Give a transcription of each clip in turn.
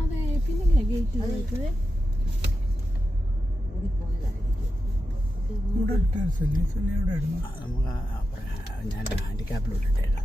അതെ പിന്നെ ഗേറ്റ് ഞാൻ ഹാൻഡിക്യാപ്പിലോട്ടിട്ടേക്കാം.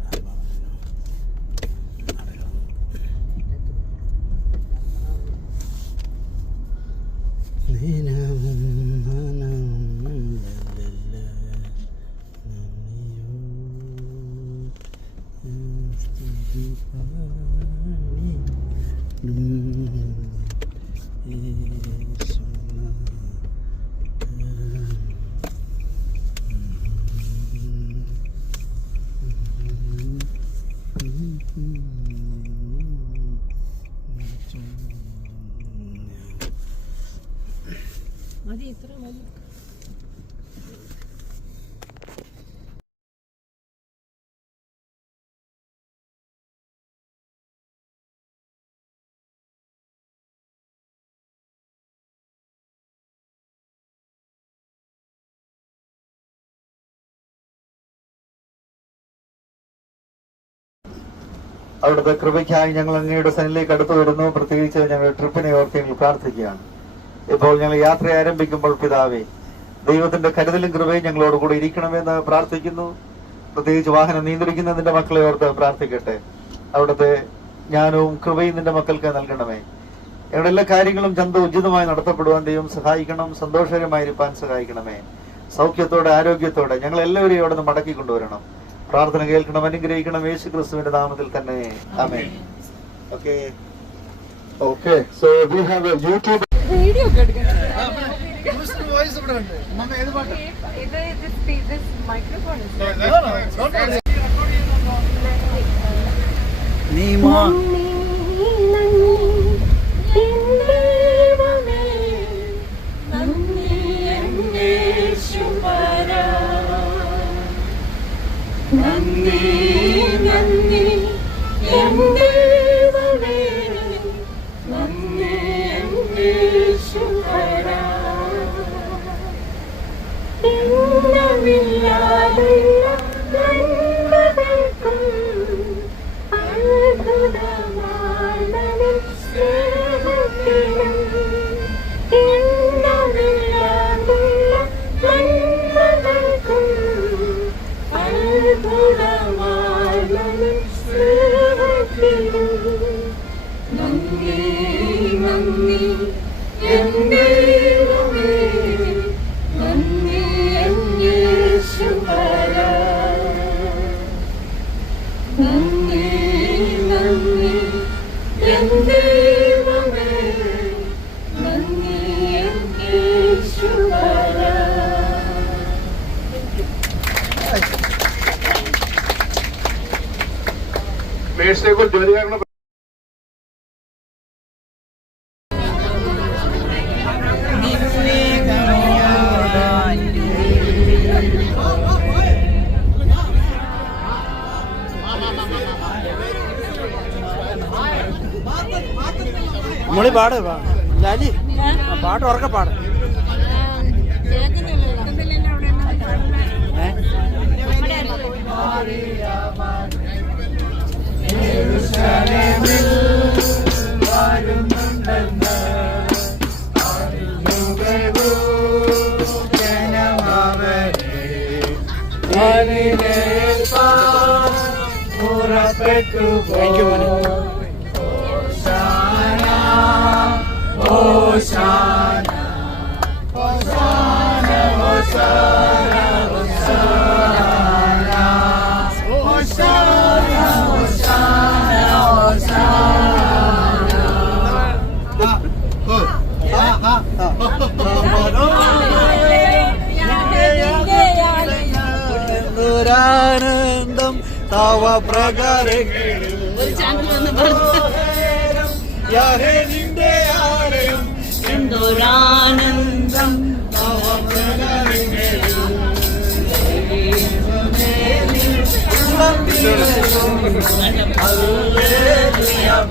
മതി, ഇത്ര മതി. അവിടുത്തെ കൃപയ്ക്കായി ഞങ്ങൾ അങ്ങയുടെ സന്നിധിയിലേക്ക് അടുത്തു വരുന്നു. പ്രത്യേകിച്ച് ഞങ്ങൾ ട്രിപ്പിനെ ഓർത്ത് ഞങ്ങൾ പ്രാർത്ഥിക്കുകയാണ്. ഇപ്പോൾ ഞങ്ങൾ യാത്ര ആരംഭിക്കുമ്പോൾ പിതാവേ, ദൈവത്തിന്റെ കരുതലും കൃപയും ഞങ്ങളോട് കൂടെ ഇരിക്കണമെന്ന് പ്രാർത്ഥിക്കുന്നു. പ്രത്യേകിച്ച് വാഹനം നിയന്ത്രിക്കുന്ന നിന്റെ മക്കളെ ഓർത്ത് പ്രാർത്ഥിക്കട്ടെ. അവിടുത്തെ ജ്ഞാനവും കൃപയും നിന്റെ മക്കൾക്ക് നൽകണമേ. ഞങ്ങളുടെ എല്ലാ കാര്യങ്ങളും ഉചിതമായി നടത്തപ്പെടുവാൻ ദൈവം സഹായിക്കണം. സന്തോഷകരമായിരിക്കാൻ സഹായിക്കണമേ. സൗഖ്യത്തോടെ ആരോഗ്യത്തോടെ ഞങ്ങൾ എല്ലാവരെയും അവിടെ നിന്ന് മടക്കി കൊണ്ടുവരണം. പ്രാർത്ഥന കേൾക്കണം, അനുഗ്രഹിക്കണം. യേശു ക്രിസ്തുവിന്റെ നാമത്തിൽ തന്നെ ആമേൻ. Okay okay so we have a YouTube video ഒക്കെ എടുക്കണം. വോയിസ് ഇവിടെ ഉണ്ട്. മമ്മ ഏത് പാട്ട്? ഇത് മൈക്രോഫോൺ നീ മാ മോളി പാട് ലാലി പാട്ട് ഉറക്കെ പാട്. താങ്ക് യു മോനെ. Hosanna, Hosanna, Hosanna, Hosanna, Hosanna, Hosanna. തവ പ്രകാരങ്ങളിൽ നിന്റെ ആലയം എന്തൊരാനന്ദം തവ പ്രകാരങ്ങളിൽ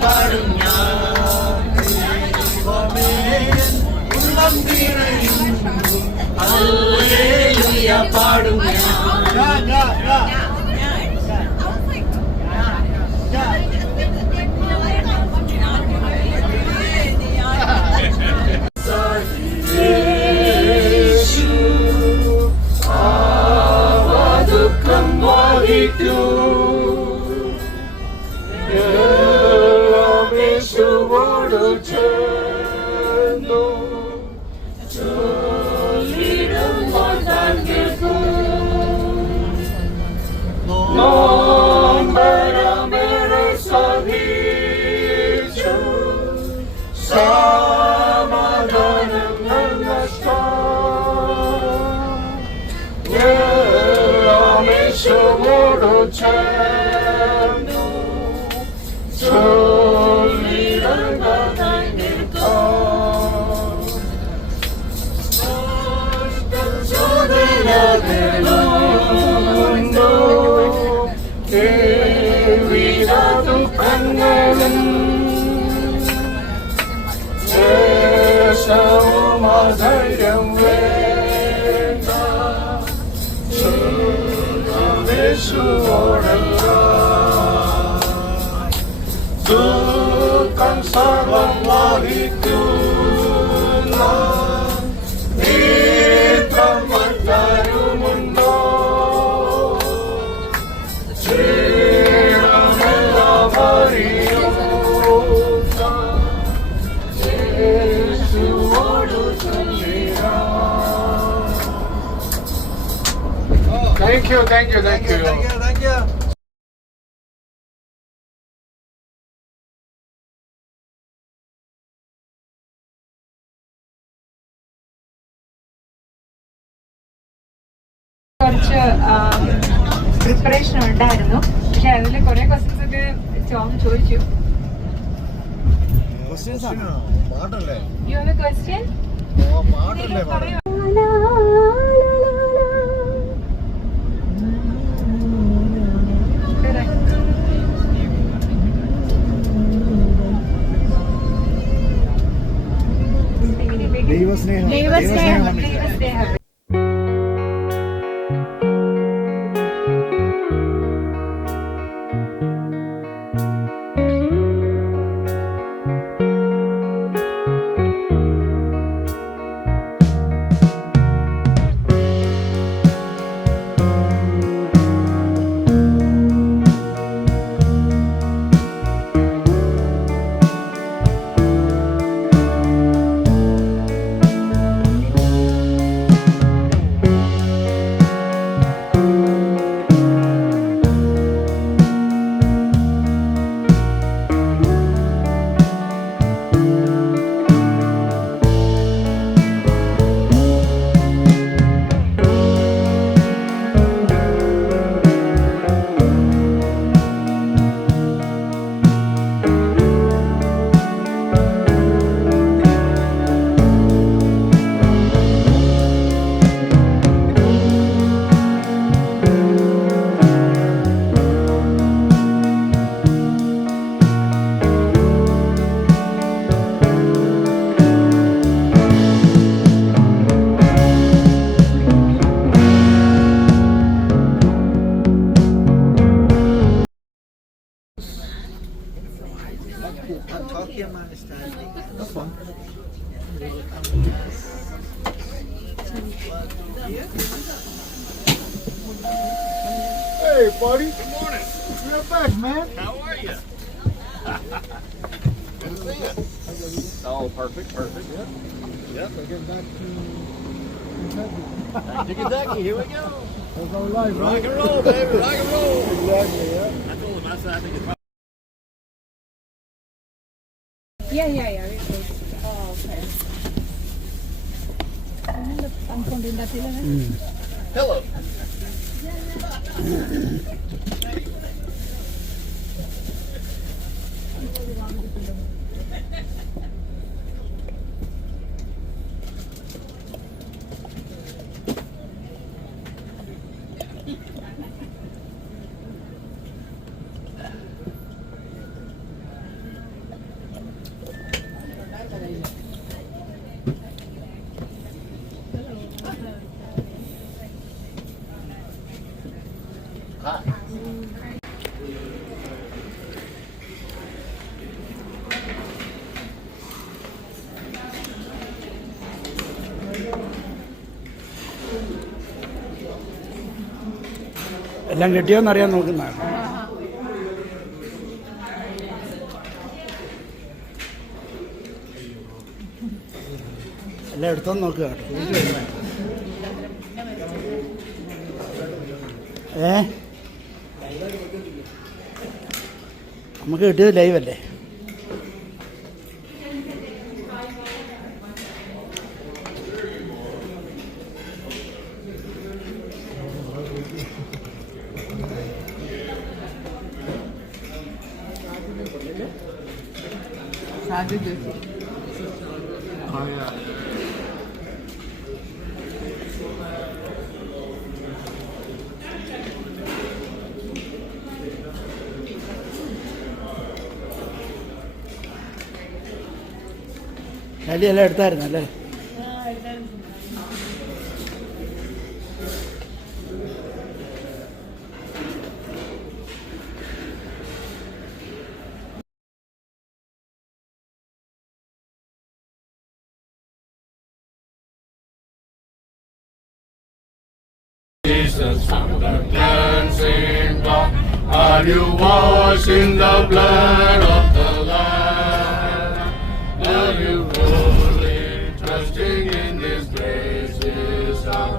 പാടും ഞാൻ പാടും ഞാൻ എല്ലാം യേശുവോട് ചേർന്നു ചൊല്ലിടുമ്പോൾ താൻ കേൾക്കും. നോമ്പരമേറെ സഹിച്ചു സമാധാനങ്ങൾ നഷ്ടം. എല്ലാം യേശുവോട് ചേർന്നു ചൊല്ലിടുമ്പോൾ താൻ കേൾക്കും. ശോധനകളുണ്ടോ വിധ ദുഃഖങ്ങളും ശേഷവും അധൈര്യം വേണ്ട. യേശുവോടല്ല ദുഃഖം സർവം വഹിക്കുന്ന മിത്രം മറ്റാരുമുണ്ടോ? ക്ഷീണമെല്ലാം അറിയുന്ന യേശുവോട് ചൊല്ലിടാം. Thank you. കുറച്ച് പ്രിപ്പറേഷൻ ഉണ്ടായിരുന്നു. പക്ഷെ അതിൽ കുറെ ക്വസ്റ്റ്യൻസ് ഒക്കെ ടോം ചോദിച്ചു. You have A question? ദൈവസ്നേഹം. Hey, buddy. Good morning. You're back, man. How are you? Good to see you. Oh, perfect. Yep. We're getting back to Back to Kentucky. Here we go. That's our life, Rock and roll, baby. Rock and roll. Exactly, yeah. I told him, I said, I think it's Yeah. Oh, okay. Hello. Hi. എല്ലാം കിട്ടിയോന്നറിയാൻ നോക്കുന്നതാണ്. എല്ലാം എടുത്തോന്ന് നോക്കുക കേട്ടോ. നമുക്ക് കിട്ടിയത് ലൈവല്ലേ. എല്ലാം എടുത്തായിരുന്നല്ലേ. Jesus from the cleansing blood, are you washed in the blood of the Lamb? Are you fully trusting in His grace, His love?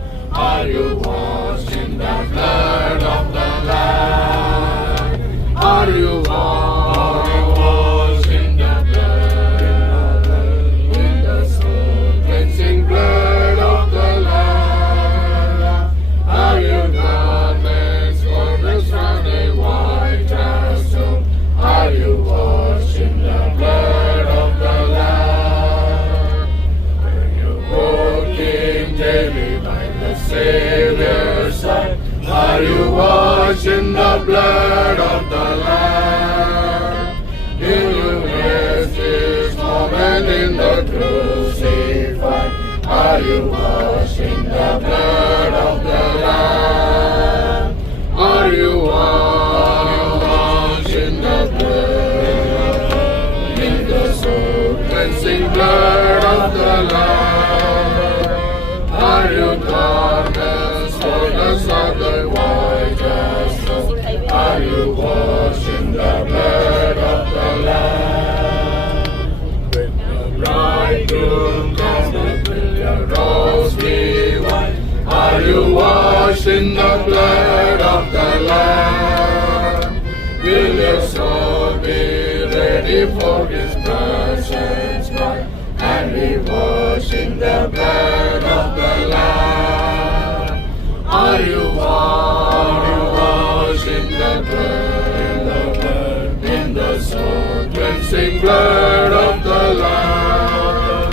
Are you washed in the blood of the Lamb? Are you washed in the blood, in the soul cleansing blood of the Lamb? Are you garments for the Sunday white as snow? Are you washed in the blood of the Lamb? Are you walking daily by the Savior's side? Are you washed in the blood of the Lamb? Will you rest this moment in the crucified? Are you washed in the blood of the Lamb? Are you washed in the blood, in the soul cleansing blood of the Lamb? Are you garments for the Sunday white as snow? Are you washed in the blood of the Lamb? When the bridegroom comes, will your rose be white? Are you washed in the blood of the Lamb? Will your soul be ready for His presence bright, and be washed in the blood of the Lamb? Are you washed in the blood, in the soul cleansing blood of the Lamb?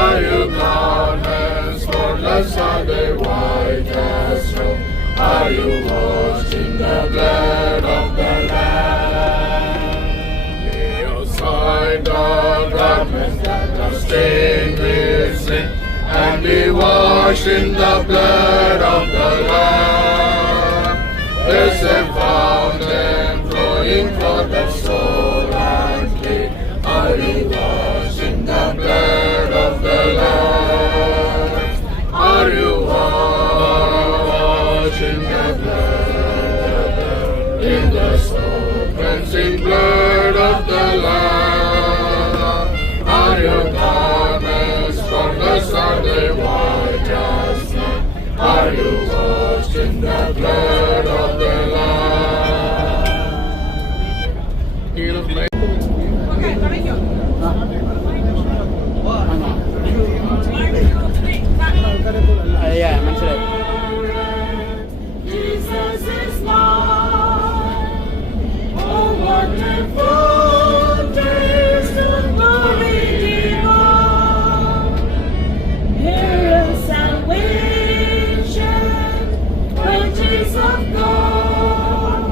Are you garments for the Sunday white as snow? Are you washed in the blood of the Lamb? Lay aside the garments that are stained with sin, and be washed in the blood of the Lamb. There's a fountain flowing for the soul and clean. Are you washed in the blood of the Lamb? Are you washed in the blood, in the soul cleansing blood of the Lamb? Are your garments from the Sunday white as snow? Are you washed in the blood of the Lamb? Heal me. മനസ്സിലായി. Jesus is Lord. Oh, wonderful taste of glory divine. Here is salvation, riches of God,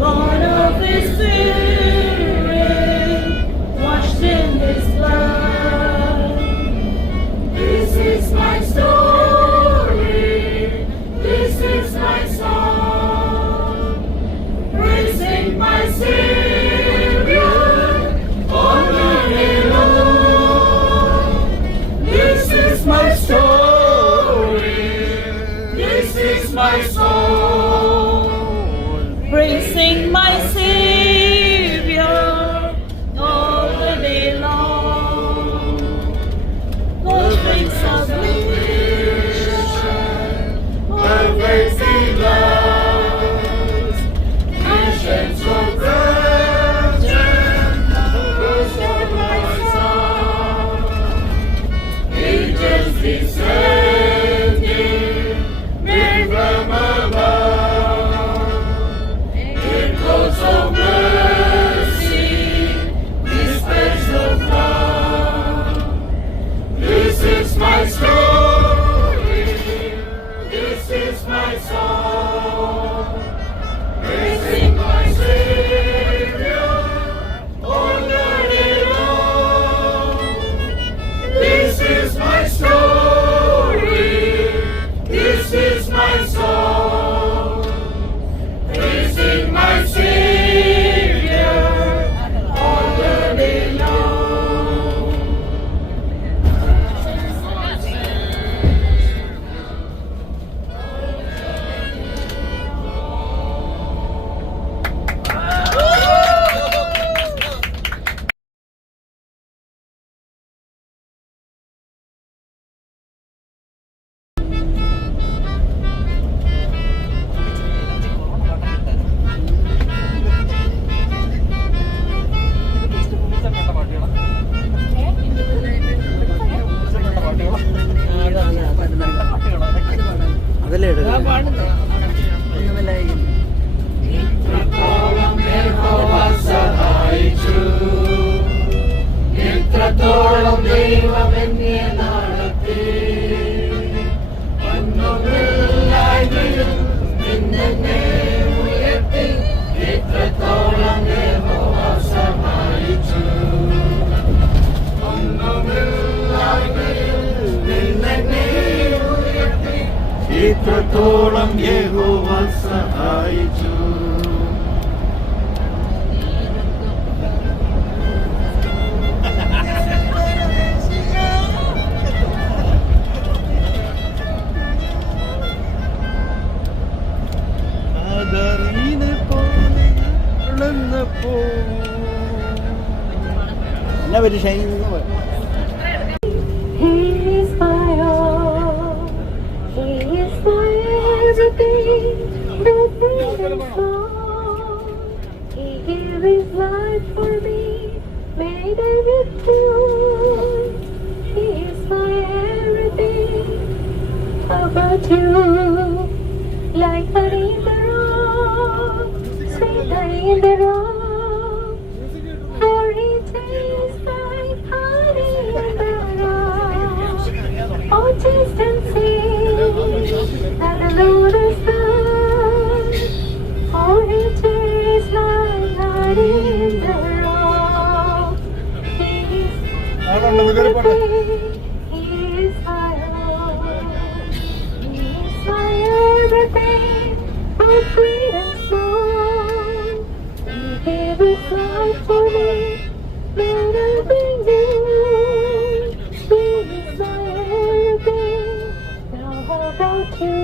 born of His Spirit, washed in His blood. This is my story, this is my song, praising my Savior all the day long. This is my story, this is my song, praising my Savior all the day long. Perfect salvation, perfectly loves, patience of virgin, verse of my son, angels descending, bring from above, in close of mercy, dispense of love. This is my story, this is my song, praising my Savior all the day long. This is my story, this is my song, praising my Savior all the day long. അതല്ലേ എടുക്കുക ഇത്രത്തോളം ദൈവം എന്നെ നടത്തി, ഒന്നുമില്ലായ്മയിൽ നിന്നെ ഉയർത്തി, ഇത്രത്തോളം യഹോവ സഹായിച്ചു. ഒന്നുമില്ലായ്മയിൽ നിന്നെ ഉയർത്തി, ഇത്രത്തോളം യഹോവ സഹായിച്ചു. എന്നാ പറ്റി shining He is my all, He is my everything, nothing is wrong. He gave His life for me, made everything. He is my everything. How about you? Like honey in the rock, sweet honey in the rock. For He tastes like honey in the rock. Oh, taste and see that the Lord is good. For He tastes like honey in the rock. He is everything. He is my all. He is my everything, both great and small. He gave His life for me, made everything new. He is my everything. Now how about you?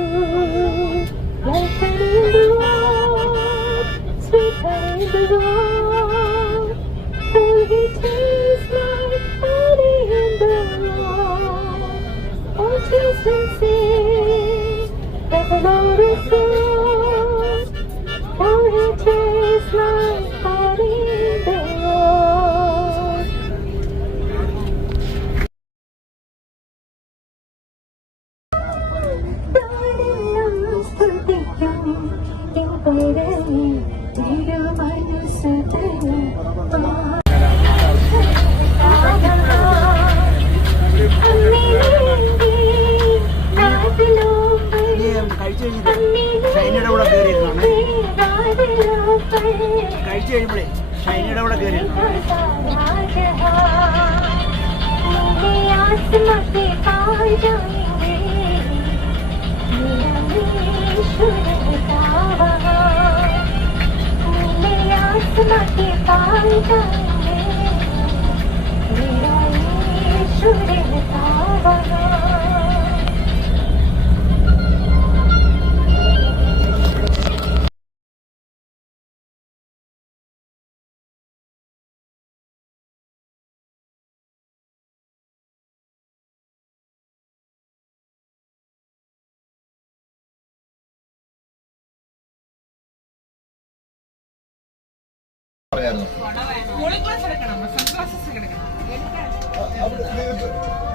Like honey in the rock, sweet honey in the rock. For He tastes like honey in the rock. Oh, taste and see that the Lord is good. For He tastes like honey in the rock. താനെല്ലാം സ്തുതിക്കും ഇവിടെ തിരുമനസ്സുതരും കഴിച്ചു കഴിഞ്ഞിട്ട് ഷൈനിയുടെ കൂടെ കയറിയിരുന്നാണ് കഴിച്ചു കഴിയുമ്പോഴേ ഷൈനിയുടെ കൂടെ കയറിയിരുന്നു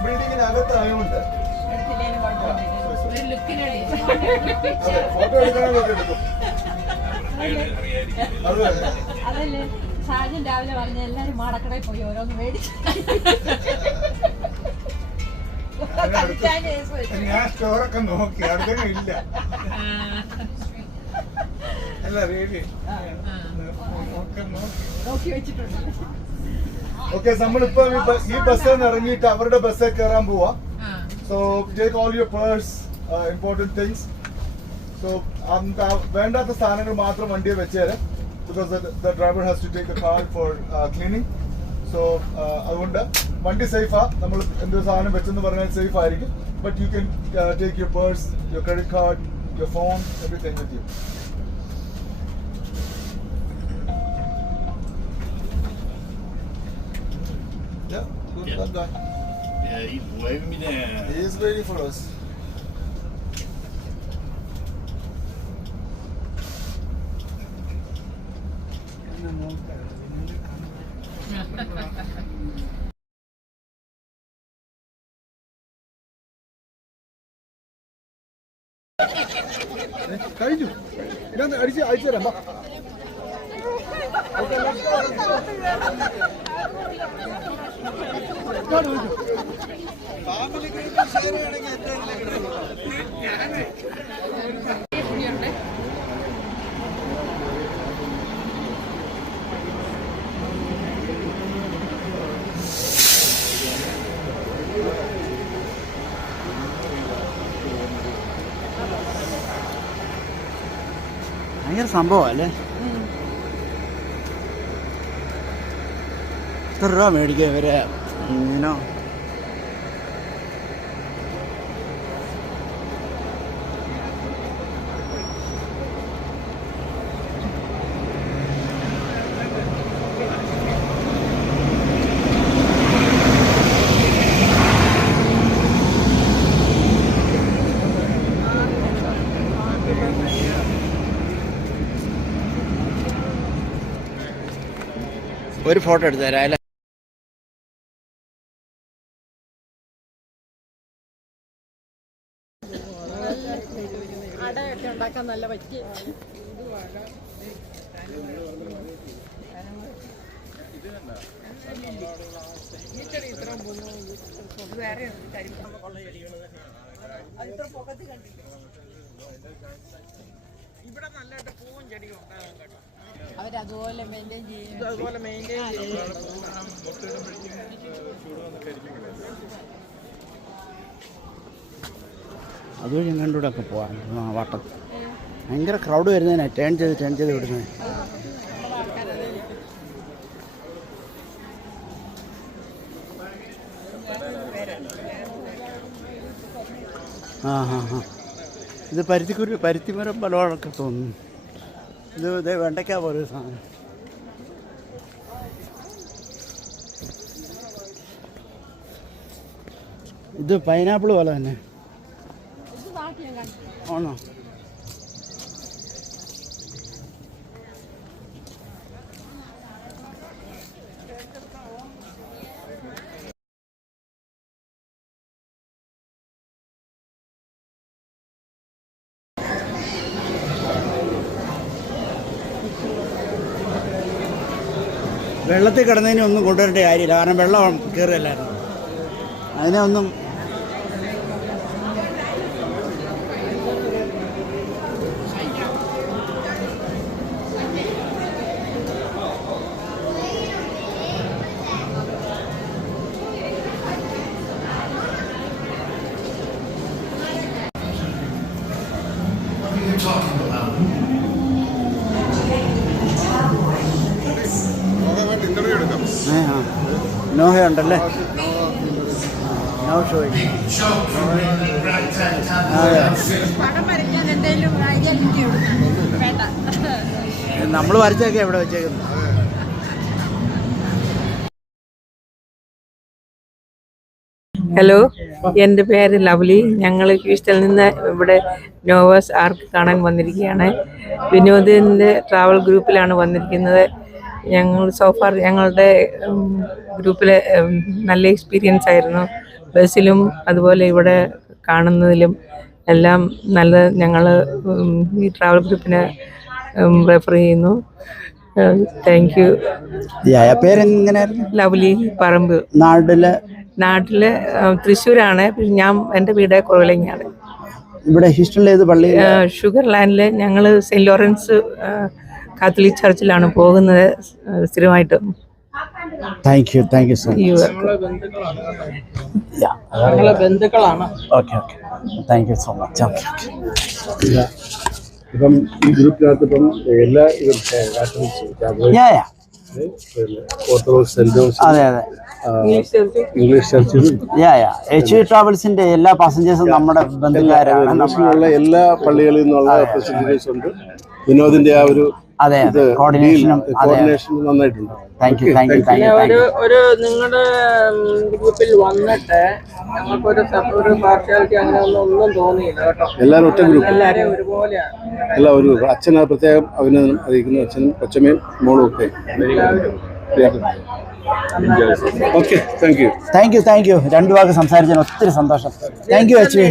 ബിൽഡിങ്ങിനകത്തായോണ്ട് photo എടുക്കണമെന്നൊക്കെ എടുക്കും. അതല്ലേ ഷാജൻ രാവിലെ പറഞ്ഞ എല്ലാരും മാടക്കടയിൽ പോയി ഓരോന്ന് മേടിച്ചു. ഞാൻ സ്റ്റോറൊക്കെ നോക്കി അടുത്തൊക്കെ ഇല്ല. അല്ല റിയലി നോക്കി വെച്ചിട്ടുണ്ട്. ഓക്കെ, നമ്മളിപ്പോ ഈ ബസ്സിൽ നിന്ന് ഇറങ്ങിയിട്ട് അവരുടെ ബസ്സിൽ കയറാൻ പോവാ. So take all your purse, important things. So വേണ്ടാത്ത സാധനങ്ങൾ മാത്രം വണ്ടിയെ വെച്ചേരെ, because the driver has to take a car for cleaning. So അതുകൊണ്ട് വണ്ടി സേഫാ. നമ്മൾ എന്തൊരു സാധനം വെച്ചെന്ന് പറഞ്ഞാൽ സേഫ് ആയിരിക്കും. But you can take your purse, your credit card, your phone, everything with you. Yeah, good that guy. Yeah, he's waving me down. He is waiting for us. കഴിഞ്ഞു. ഇതൊന്ന് അടിച്ചു തരാം. ഭയങ്കര സംഭവമല്ലേ? എത്ര രൂപ മേടിക്കുക ഇവരെ ഇങ്ങനെ? ഒരു ഫോട്ടോ എടുത്തു തരാം അല്ലേ? അടയൊക്കെ ഉണ്ടാക്കാൻ നല്ല പറ്റിയ ഇവിടെ നല്ലതായിട്ട് പൂവും ചെടിയും ഉണ്ടാകും കേട്ടോ. അവരതുപോലെ മെയിൻറ്റെയിൻ ചെയ്യും. അതുപോലെ മെയിൻറ്റെയിൻ ചെയ്യും. അതുവഴി കണ്ടൂടെയൊക്കെ പോവാൻ വട്ടം. ഭയങ്കര ക്രൗഡ് വരുന്നതിനാ ടേൺ ചെയ്ത് വിടുന്നത്. ഇത് പരുത്തിമരം ബലമൊക്കെ തോന്നുന്നു. ഇത് വെണ്ടയ്ക്ക പോലെ സാധനം. ഇത് പൈനാപ്പിൾ പോലെ തന്നെ ആണോ? വെള്ളത്തിൽ കിടന്നതിനെ ഒന്നും കൊണ്ടുവരേണ്ട കാര്യമില്ല, കാരണം വെള്ളം കയറിയല്ലായിരുന്നു. അതിനെ ഒന്നും നോഹയുണ്ടല്ലേ? നമ്മൾ വരച്ചൊക്കെ എവിടെ വെച്ചേക്കുന്നു? ഹലോ, എൻ്റെ പേര് ലവ്ലി. ഞങ്ങൾ ഹ്യൂസ്റ്റണിൽ നിന്ന് ഇവിടെ നോവാസ് ആർക്ക് കാണാൻ വന്നിരിക്കുകയാണ്. വിനോദിൻ്റെ ട്രാവൽ ഗ്രൂപ്പിലാണ് വന്നിരിക്കുന്നത്. ഞങ്ങൾ സോഫാർ ഞങ്ങളുടെ ഗ്രൂപ്പിലെ നല്ല എക്സ്പീരിയൻസ് ആയിരുന്നു. ബസ്സിലും അതുപോലെ ഇവിടെ കാണുന്നതിലും എല്ലാം നല്ല. ഞങ്ങൾ ഈ ട്രാവൽ ഗ്രൂപ്പിനെ റെഫർ ചെയ്യുന്നു. Thank you. പേരെങ്ങനെയായിരുന്നു? ലവ്ലി പറമ്പ്. നാട്ടില് തൃശ്ശൂരാണ്. എൻ്റെ വീട് കുറവിലങ്ങാണ്. ഇവിടെ ഹിസ്റ്ററിൽ ഏത് പള്ളി? ഷുഗർ ലാൻഡിൽ. ഞങ്ങൾ സെൻറ്റ് ലോറൻസ് കാത്തലിക് ചർച്ചിലാണ് പോകുന്നത് സ്ഥിരമായിട്ട്. Thank you so much. ഞങ്ങളെ ബന്ധുക്കളാണ്. Okay thank you so much. ഇപ്പം ഈ ഗ്രൂപ്പിനകത്ത് ഇപ്പം എല്ലാ ഓർത്തഡോക്സ്, സെന്റ് ജോസഫ്, അതെ ഇംഗ്ലീഷ് ചർച്ചിൽ HV ട്രാവൽസിന്റെ എല്ലാ പാസഞ്ചേഴ്സും നമ്മുടെ ബന്ധുക്കാരാണ്. എല്ലാ പള്ളികളിൽ നിന്നുള്ള റെപ്രസെന്റേറ്റീവ്സ് ഉണ്ട്. വിനോദിന്റെ ആ ഒരു കോർഡിനേഷൻ നന്നായിട്ടുണ്ട്. ഒരു നിങ്ങളുടെ ഗ്രൂപ്പിൽ വന്നിട്ട് ഞങ്ങൾക്കൊരു പാർഷ്യാലിറ്റി അങ്ങനെ ഒന്നും തോന്നിയില്ല കേട്ടോ. എല്ലാവരും ഒറ്റ ഗ്രൂപ്പ്, എല്ലാവരും ഒരുപോലെയാണ്. എല്ലാം ഒരു അച്ഛനാ പ്രത്യേകം അഭിനന്ദനം അറിയിക്കുന്നു. അച്ഛനും കൊച്ചമ്മയും മോളും ഒക്കെ. Okay, thank U. 2 വാക്ക് സംസാരിച്ചതിന് ഒത്തിരി സന്തോഷം. Thank you HV.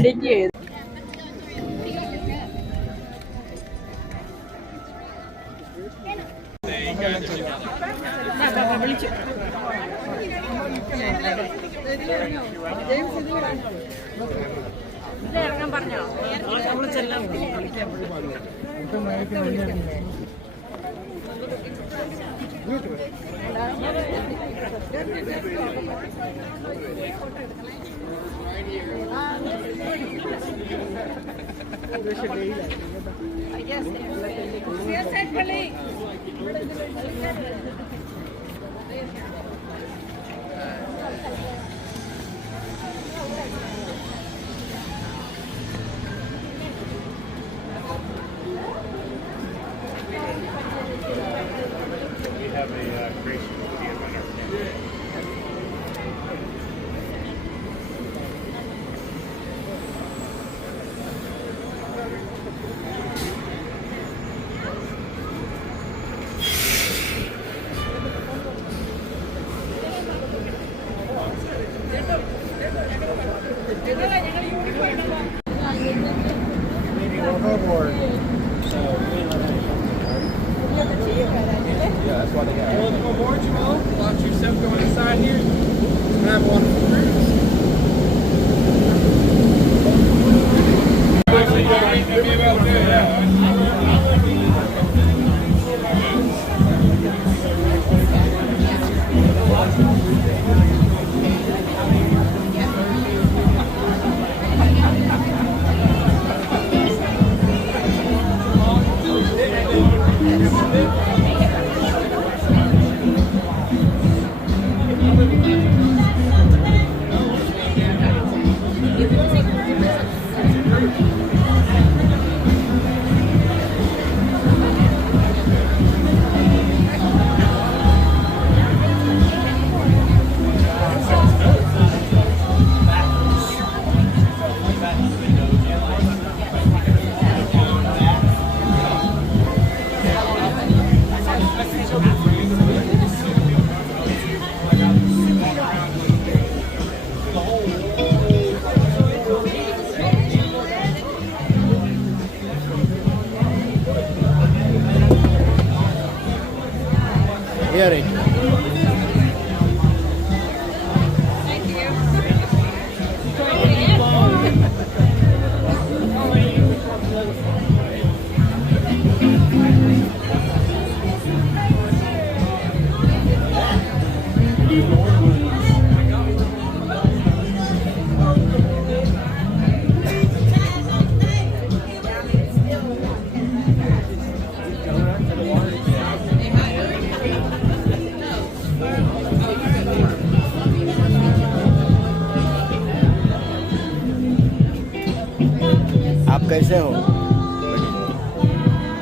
कैसे हो?